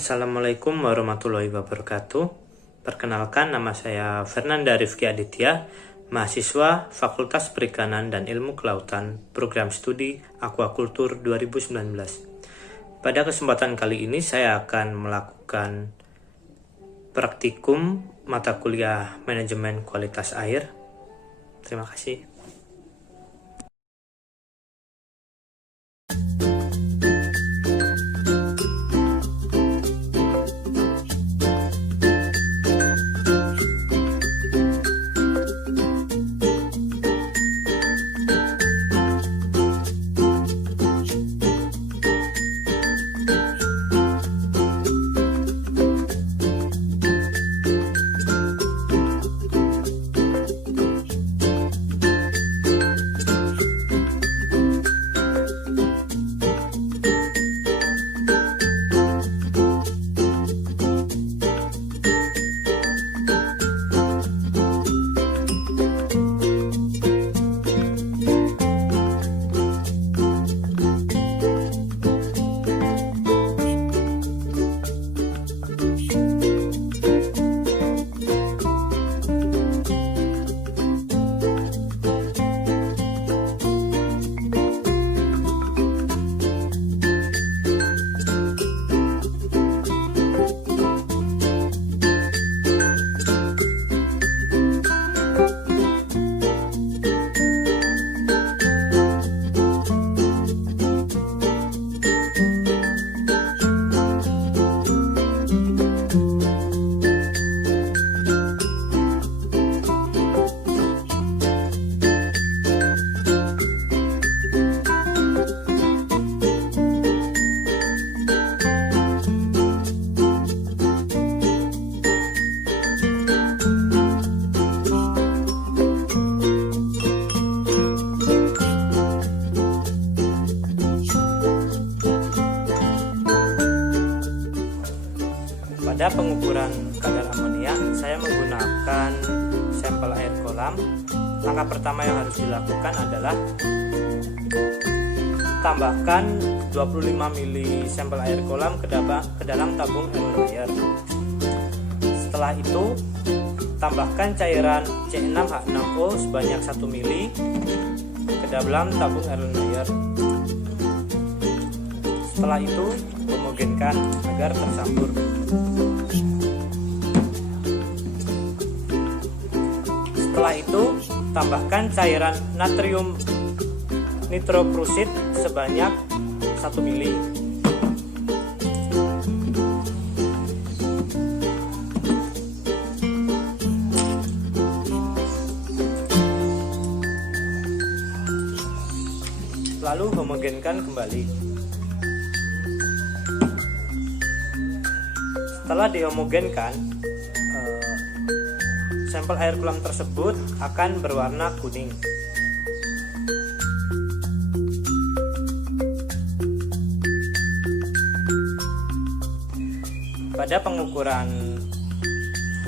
Assalamualaikum warahmatullahi wabarakatuh. Perkenalkan, nama saya Fernanda Rifki Aditya, mahasiswa Fakultas Perikanan dan Ilmu Kelautan, Program Studi Aquacultur 2019. Pada kesempatan kali ini saya akan melakukan praktikum mata kuliah Manajemen Kualitas Air. Terima kasih. Pada pengukuran kadar amonia, saya menggunakan sampel air kolam. Langkah pertama yang harus dilakukan adalah tambahkan 25 ml sampel air kolam ke dalam tabung Erlenmeyer. Setelah itu, tambahkan cairan C6H6O sebanyak 1 ml ke dalam tabung Erlenmeyer. Setelah itu, homogenkan agar tercampur. Setelah itu, tambahkan cairan natrium nitroprusid sebanyak 1 ml. Lalu homogenkan kembali. Setelah dihomogenkan, sampel air kolam tersebut akan berwarna kuning. Pada pengukuran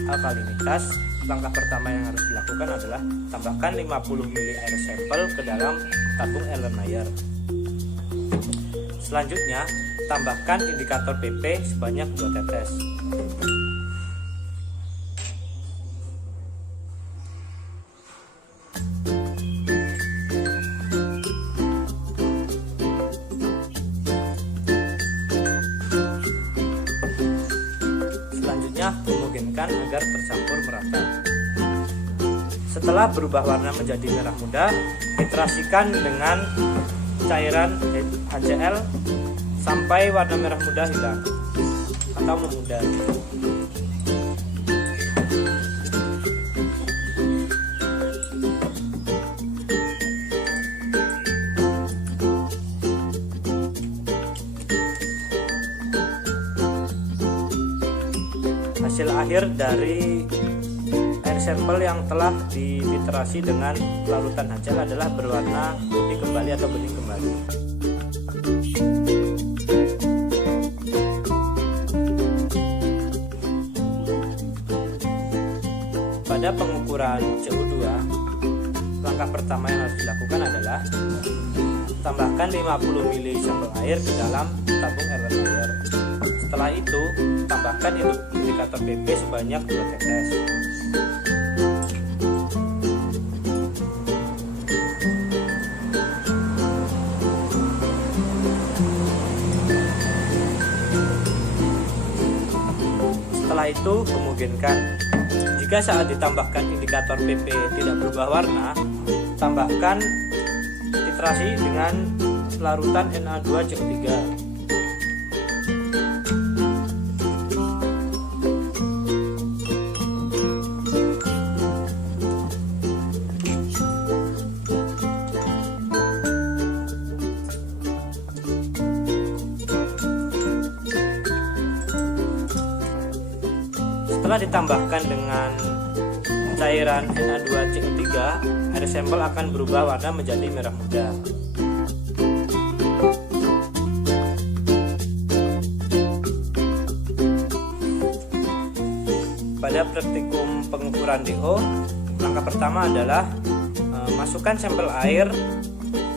alkalinitas, langkah pertama yang harus dilakukan adalah tambahkan 50 ml air sampel ke dalam tabung Erlenmeyer. Selanjutnya, tambahkan indikator pH sebanyak 2 tetes. Selanjutnya, homogenkan agar tercampur merata. Setelah berubah warna menjadi merah muda, titrasikan dengan cairan HCl sampai warna merah muda hilang atau memudar. Hasil akhir dari air sampel yang telah dititrasi dengan larutan HCl adalah berwarna putih kembali atau bening kembali. Pada pengukuran CO2, langkah pertama yang harus dilakukan adalah tambahkan 50 ml sampel air ke dalam tabung Erlenmeyer. Setelah itu, tambahkan indikator PP sebanyak 2 tetes. Setelah itu, homogенkan. Jika saat ditambahkan indikator PP tidak berubah warna, tambahkan titrasi dengan larutan Na2CO3. Setelah ditambahkan dengan cairan Na2CO3, air sampel akan berubah warna menjadi merah muda. Pada praktikum pengukuran DO, langkah pertama adalah masukkan sampel air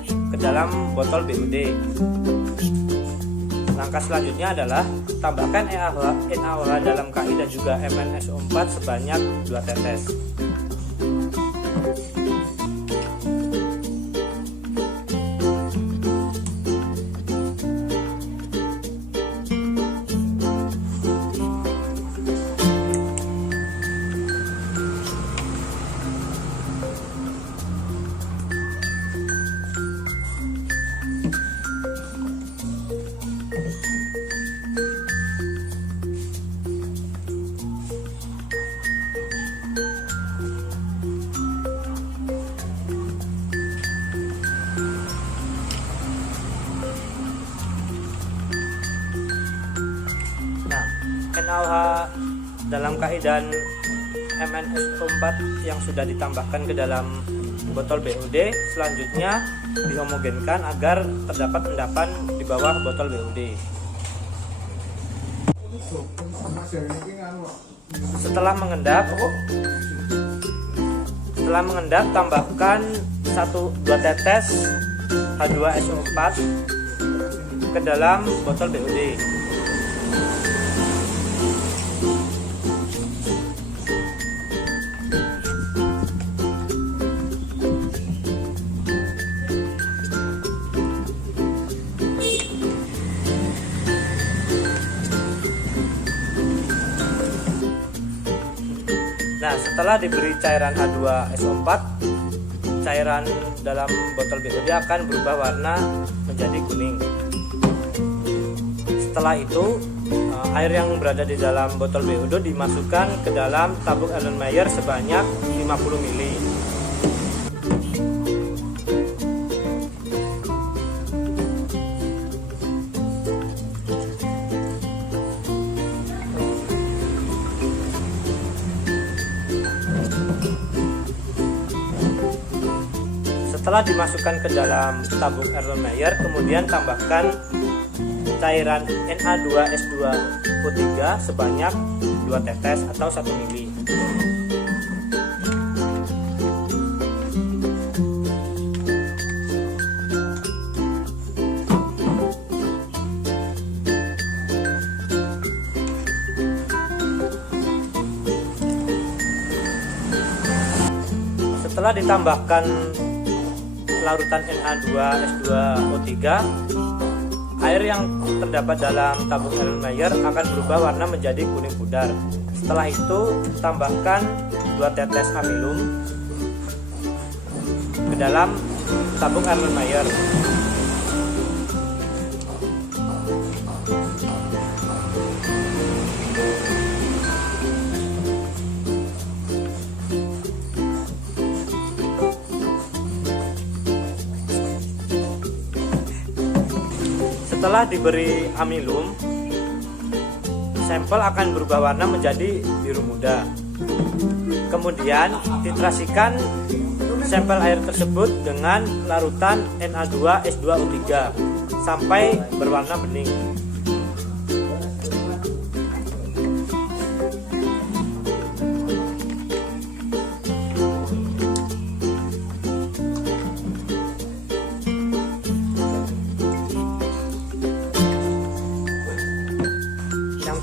ke dalam botol BUD. Langkah selanjutnya adalah tambahkan NaOH dalam KI dan juga MnSO4 sebanyak 2 tetes. NaOH dalam KI dan MnSO4 yang sudah ditambahkan ke dalam botol BUD selanjutnya dihomogenkan agar terdapat endapan di bawah botol BUD. Setelah mengendap, tambahkan 1-2 tetes H2SO4 ke dalam botol BUD. Nah, setelah diberi cairan H2SO4, cairan dalam botol BUD akan berubah warna menjadi kuning. Setelah itu, air yang berada di dalam botol BUD dimasukkan ke dalam tabung Erlenmeyer sebanyak 50 ml. Setelah dimasukkan ke dalam tabung Erlenmeyer, kemudian tambahkan cairan Na2S2O3 sebanyak 2 tetes atau 1 ml. Setelah ditambahkan larutan Na2S2O3, air yang terdapat dalam tabung Erlenmeyer akan berubah warna menjadi kuning pudar. Setelah itu, tambahkan 2 tetes amilum ke dalam tabung Erlenmeyer. Setelah diberi amilum, sampel akan berubah warna menjadi biru muda. Kemudian titrasikan sampel air tersebut dengan larutan Na2S2O3 sampai berwarna bening.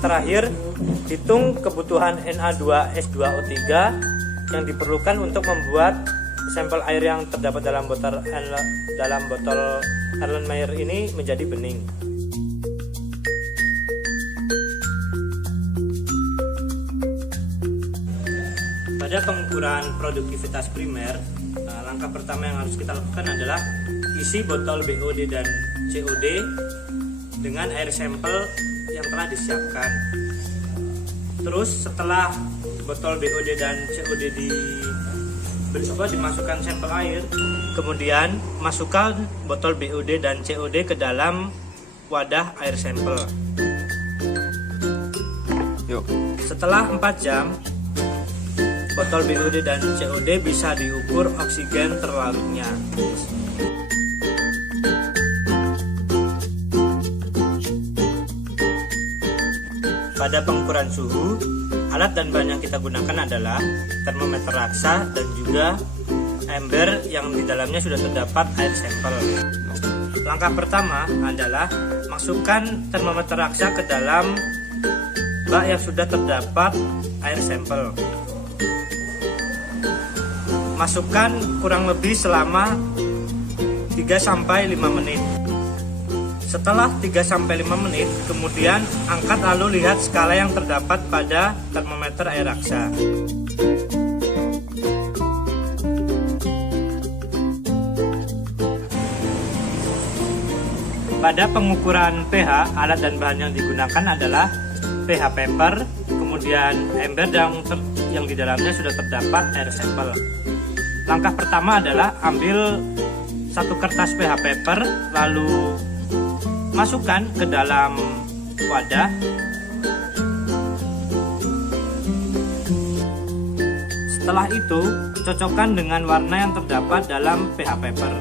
terakhir, hitung kebutuhan Na2S2O3 yang diperlukan untuk membuat sampel air yang terdapat dalam botol Erlenmeyer ini menjadi bening. Pada pengukuran produktivitas primer, langkah pertama yang harus kita lakukan adalah isi botol BOD dan COD dengan air sampel yang telah disiapkan. Terus setelah botol BOD dan COD dimasukkan sampel air, kemudian masukkan botol BOD dan COD ke dalam wadah air sampel. Setelah 4 jam, botol BOD dan COD bisa diukur oksigen terlarutnya. Pada pengukuran suhu, alat dan bahan yang kita gunakan adalah termometer raksa dan juga ember yang di dalamnya sudah terdapat air sampel. Langkah pertama adalah masukkan termometer raksa ke dalam bak yang sudah terdapat air sampel. Masukkan kurang lebih selama 3-5 menit. Setelah 3-5 menit, kemudian angkat lalu lihat skala yang terdapat pada termometer air raksa. Pada pengukuran pH, alat dan bahan yang digunakan adalah pH paper, kemudian ember yang di dalamnya sudah terdapat air sampel. Langkah pertama adalah ambil satu kertas pH paper, lalu masukkan ke dalam wadah. Setelah itu, cocokkan dengan warna yang terdapat dalam pH paper.